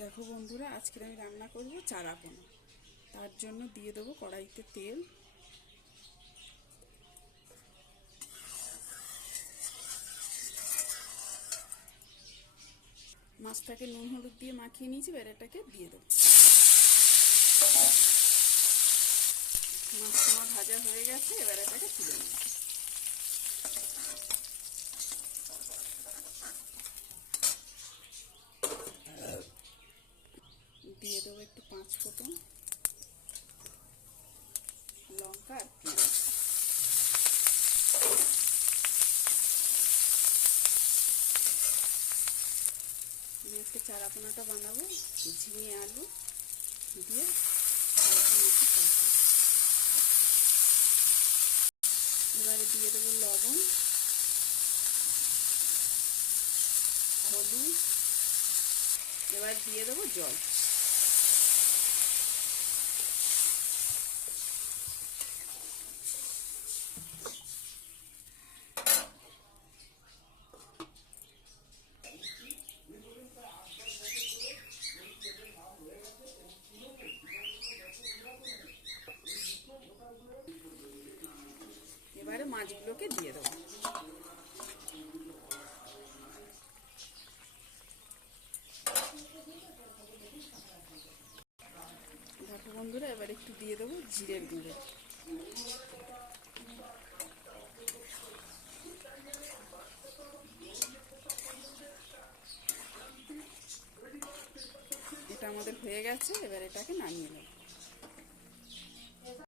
দেখো বন্ধুরা, আজকে আমি রান্না করব চারা পোনা। তার জন্য দিয়ে দেবো কড়াইতে তেল। মাছটাকে নুন হলুদ দিয়ে মাখিয়ে নিয়েছি, এবার এটাকে দিয়ে দেবো। মাছটা আমার ভাজা হয়ে গেছে, এবার এটাকে তুলে নেব। দিয়ে দেবো একটু 5 ফোঁটন, লঙ্কা আর পেঁয়াজ। আজকে চারা পোনাটা বানাবো ঝিঙে আলু দিয়ে হালকা মাখি তরকারি। এবারে দিয়ে দেবো লবণ, হলুদ, এবার দিয়ে দেবো জল। এবারে মাছগুলোকে দিয়ে দেবো। দেখো বন্ধুরা, এবার একটু দিয়ে দেবো জিরের গুঁড়ো। এটা আমাদের হয়ে গেছে, এবার এটাকে নামিয়ে নেব।